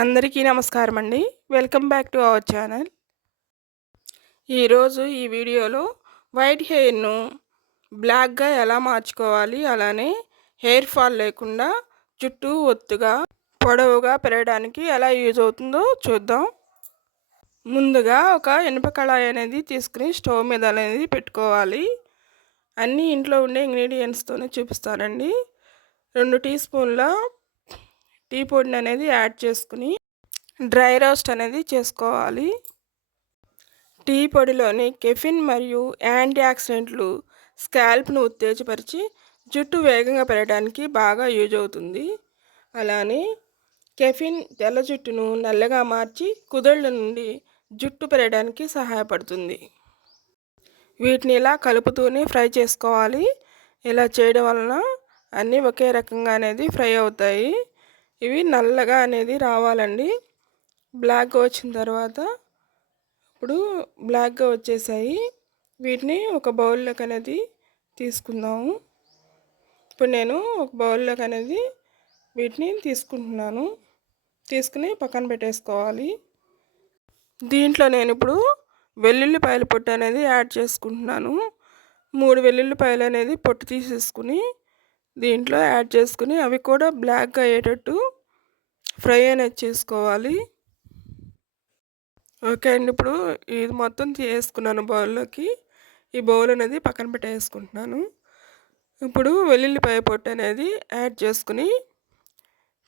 అందరికీ నమస్కారం అండి. Welcome back to our channel. ఈరోజు ఈ వీడియోలో వైట్ హెయిర్ను బ్లాక్గా ఎలా మార్చుకోవాలి? అలానే హెయిర్ ఫాల్ లేకుండా చుట్టూ ఒత్తుగా పొడవుగా పెరగడానికి ఎలా యూజ్ అవుతుందో చూద్దాం. ముందుగా ఒక ఇనుప కళాయి అనేది తీసుకుని స్టవ్ మీద అనేది పెట్టుకోవాలి. అన్నీ ఇంట్లో ఉండే ఇంగ్రీడియంట్స్తోనే చూపిస్తానండి. రెండు టీ స్పూన్ల టీ పొడిని అనేది యాడ్ చేసుకుని డ్రై రోస్ట్ అనేది చేసుకోవాలి. టీ పొడిలోని కెఫిన్ మరియు యాంటీ ఆక్సిడెంట్లు స్కాల్ప్ను ఉత్తేజపరిచి జుట్టు వేగంగా పెరగడానికి బాగా యూజ్ అవుతుంది. అలానే కెఫిన్ తెల్ల జుట్టును నల్లగా మార్చి కుదళ్ళ నుండి జుట్టు పెరగడానికి సహాయపడుతుంది. వీటిని ఇలా కలుపుతూనే ఫ్రై చేసుకోవాలి. ఇలా చేయడం వలన అన్నీ ఒకే రకంగా అనేది ఫ్రై అవుతాయి. ఇవి నల్లగా అనేది రావాలండి. బ్లాక్గా వచ్చిన తర్వాత ఇప్పుడు బ్లాక్గా వచ్చేసాయి. వీటిని ఒక బౌల్లోకి అనేది తీసుకుందాము. ఇప్పుడు నేను ఒక బౌల్లోకి అనేది వీటిని తీసుకుంటున్నాను. తీసుకుని పక్కన పెట్టేసుకోవాలి. దీంట్లో నేను ఇప్పుడు వెల్లుల్లిపాయల పొట్టు అనేది యాడ్ చేసుకుంటున్నాను. మూడు వెల్లుల్లిపాయలు అనేది పొట్టు తీసేసుకుని దీంట్లో యాడ్ చేసుకుని అవి కూడా బ్లాక్గా అయ్యేటట్టు ఫ్రై అనేది చేసుకోవాలి. ఓకే అండి ఇప్పుడు ఇది మొత్తం తీసుకున్నాను బౌల్లోకి. ఈ బౌల్ అనేది పక్కన పెట్టేసుకుంటున్నాను. ఇప్పుడు వెల్లుల్లిపాయ పొట్టు అనేది యాడ్ చేసుకుని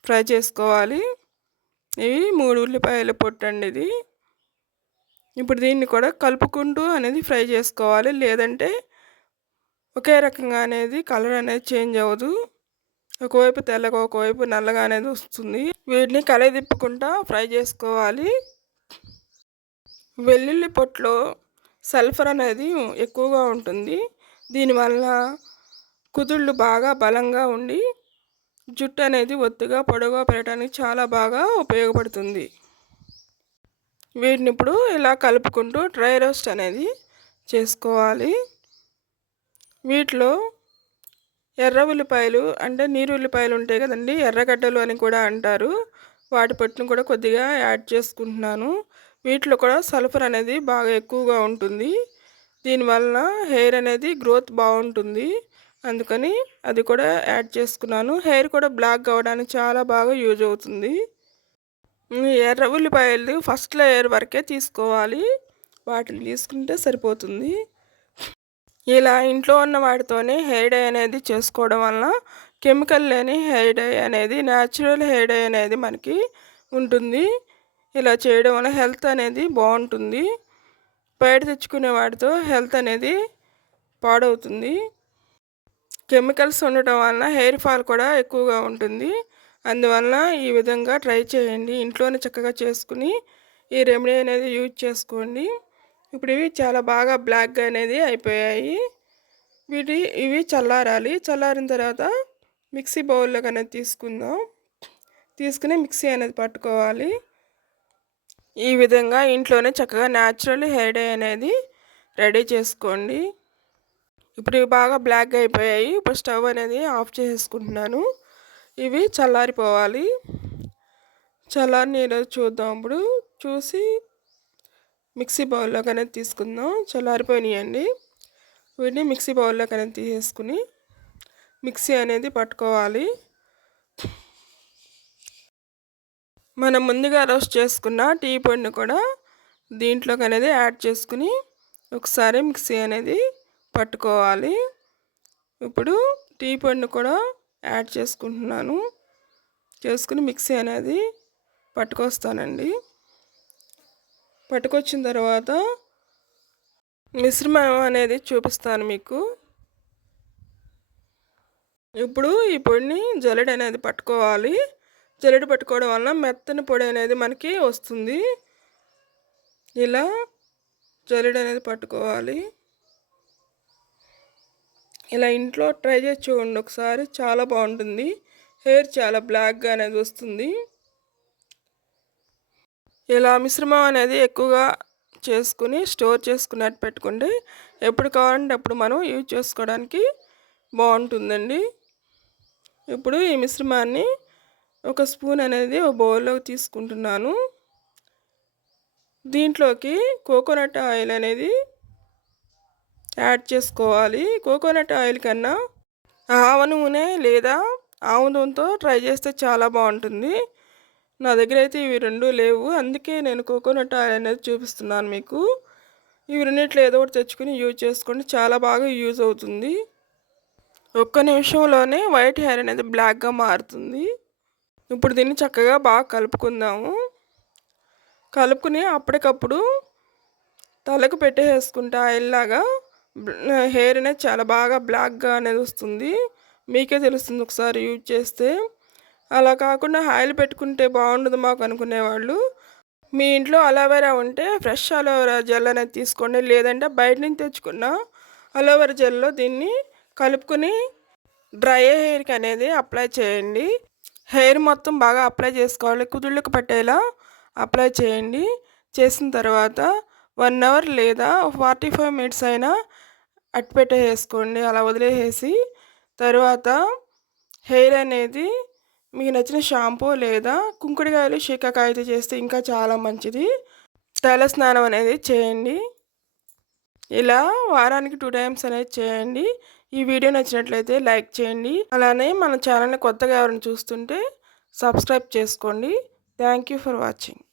ఫ్రై చేసుకోవాలి. ఇవి మూడు ఉల్లిపాయల పొట్టు అండి ఇది. ఇప్పుడు దీన్ని కూడా కలుపుకుంటూ అనేది ఫ్రై చేసుకోవాలి. లేదంటే ఒకే రకంగా అనేది కలర్ అనేది చేంజ్ అవ్వదు. ఒకవైపు తెల్లగా ఒకవైపు నల్లగా అనేది వస్తుంది. వీటిని కలయి తిప్పుకుంటా ఫ్రై చేసుకోవాలి. వెల్లుల్లి పొట్లో సల్ఫర్ అనేది ఎక్కువగా ఉంటుంది. దీనివల్ల కుదుళ్ళు బాగా బలంగా ఉండి జుట్టు అనేది ఒత్తుగా పొడవుగా పెరగడానికి చాలా బాగా ఉపయోగపడుతుంది. వీటిని ఇప్పుడు ఇలా కలుపుకుంటూ డ్రై రోస్ట్ అనేది చేసుకోవాలి. వీటిలో ఎర్ర ఉల్లిపాయలు అంటే నీరు ఉల్లిపాయలు ఉంటాయి కదండి ఎర్రగడ్డలు అని కూడా అంటారు. వాటి పొట్టును కూడా కొద్దిగా యాడ్ చేసుకుంటున్నాను. వీటిలో కూడా సల్ఫర్ అనేది బాగా ఎక్కువగా ఉంటుంది. దీనివల్ల హెయిర్ అనేది గ్రోత్ బాగుంటుంది. అందుకని అది కూడా యాడ్ చేసుకున్నాను. హెయిర్ కూడా బ్లాక్ కావడానికి చాలా బాగా యూజ్ అవుతుంది. ఎర్ర ఉల్లిపాయలు ఫస్ట్ లేయర్ వరకే తీసుకోవాలి. వాటిని తీసుకుంటే సరిపోతుంది. ఇలా ఇంట్లో ఉన్న వాటితోనే హెయిర్ డై అనేది చేసుకోవడం వలన కెమికల్ లేని హెయిర్ డై అనేది న్యాచురల్ హెయిర్ డై అనేది మనకి ఉంటుంది. ఇలా చేయడం వల్ల హెల్త్ అనేది బాగుంటుంది. బయట తెచ్చుకునే వాటితో హెల్త్ అనేది పాడవుతుంది. కెమికల్స్ ఉండటం వలన హెయిర్ ఫాల్ కూడా ఎక్కువగా ఉంటుంది. అందువలన ఈ విధంగా ట్రై చేయండి. ఇంట్లోనే చక్కగా చేసుకుని ఈ రెమెడీ అనేది యూజ్ చేసుకోండి. ఇప్పుడు ఇవి చాలా బాగా బ్లాక్గా అనేది అయిపోయాయి. వీటి ఇవి చల్లారాలి. చల్లారిన తర్వాత మిక్సీ బౌల్లో అనేది తీసుకుందాం. తీసుకుని మిక్సీ అనేది పట్టుకోవాలి. ఈ విధంగా ఇంట్లోనే చక్కగా న్యాచురల్ హెయిర్ డే అనేది రెడీ చేసుకోండి. ఇప్పుడు ఇవి బాగా బ్లాక్గా అయిపోయాయి. ఇప్పుడు స్టవ్ అనేది ఆఫ్ చేసుకుంటున్నాను ఇవి చల్లారిపోవాలి. చల్లారి నీరు చూద్దాం. ఇప్పుడు చూసి మిక్సీ బౌల్లో కనేది తీసుకుందాం. చల్లారిపోయినాయండి. వీటిని మిక్సీ బౌల్లో కనేది తీసేసుకుని మిక్సీ అనేది పట్టుకోవాలి. మనం ముందుగా రోస్ట్ చేసుకున్న టీ పొడిని కూడా దీంట్లోకి అనేది యాడ్ చేసుకుని ఒకసారి మిక్సీ అనేది పట్టుకోవాలి. ఇప్పుడు టీ పొడిని కూడా యాడ్ చేసుకుంటున్నాను. చేసుకుని మిక్సీ అనేది పట్టుకొస్తానండి. పట్టుకొచ్చిన తర్వాత మిశ్రమం అనేది చూపిస్తాను మీకు. ఇప్పుడు ఈ పొడిని జల్లెడ అనేది పట్టుకోవాలి. జల్లెడ పట్టుకోవడం వల్ల మెత్తని పొడి అనేది మనకి వస్తుంది. ఇలా జల్లెడ అనేది పట్టుకోవాలి. ఇలా ఇంట్లో ట్రై చేసి చూడండి ఒకసారి. చాలా బాగుంటుంది. హెయిర్ చాలా బ్లాక్గా అనేది వస్తుంది. ఇలా మిశ్రమం అనేది ఎక్కువగా చేసుకుని స్టోర్ చేసుకున్నట్టు పెట్టుకోండి. ఎప్పుడు కావాలంటే అప్పుడు మనం యూజ్ చేసుకోవడానికి బాగుంటుందండి. ఇప్పుడు ఈ మిశ్రమాన్ని ఒక స్పూన్ అనేది ఒక బౌల్లోకి తీసుకుంటున్నాను. దీంట్లోకి కోకోనట్ ఆయిల్ అనేది యాడ్ చేసుకోవాలి. కోకోనట్ ఆయిల్ కన్నా ఆవ నూనె లేదా ఆవు నూనెతో ట్రై చేస్తే చాలా బాగుంటుంది. నా దగ్గర అయితే ఇవి రెండు లేవు. అందుకే నేను కోకోనట్ ఆయిల్ అనేది చూపిస్తున్నాను మీకు. ఇవి రెండిట్లో ఏదో ఒకటి తెచ్చుకొని యూజ్ చేసుకోండి. చాలా బాగా యూజ్ అవుతుంది. ఒక్క నిమిషంలోనే వైట్ హెయిర్ అనేది బ్లాక్గా మారుతుంది. ఇప్పుడు దీన్ని చక్కగా బాగా కలుపుకుందాము. కలుపుకుని అప్పటికప్పుడు తలకు పెట్టేసుకుంటే ఆయిల్లాగా హెయిర్ అనేది చాలా బాగా బ్లాక్గా అనేది వస్తుంది. మీకే తెలుస్తుంది ఒకసారి యూజ్ చేస్తే. అలా కాకుండా ఆయిల్ పెట్టుకుంటే బాగుండదు మాకు అనుకునేవాళ్ళు. మీ ఇంట్లో అలోవెరా ఉంటే ఫ్రెష్ అలోవెరా జెల్ అనేది తీసుకోండి. లేదంటే బయట నుంచి తెచ్చుకున్న అలోవెరా జెల్లో దీన్ని కలుపుకొని డ్రై హెయిర్కి అనేది అప్లై చేయండి. హెయిర్ మొత్తం బాగా అప్లై చేసుకోవాలి. కుదుళ్ళకు పట్టేలా అప్లై చేయండి. చేసిన తర్వాత వన్ అవర్ లేదా ఫార్టీ ఫైవ్ మినిట్స్ అయినా అట్టు పెట్టేసుకోండి అలా వదిలేసేసి తర్వాత హెయిర్ అనేది మీకు నచ్చిన షాంపూ లేదా కుంకుడుకాయలు షీకాకాయతో చేస్తే ఇంకా చాలా మంచిది. తల స్నానం అనేది చేయండి. ఇలా వారానికి టూ టైమ్స్ అనేది చేయండి. ఈ వీడియో నచ్చినట్లయితే లైక్ చేయండి. అలానే మన ఛానల్ని కొత్తగా ఎవరైనా చూస్తుంటే సబ్స్క్రైబ్ చేసుకోండి. Thank you for watching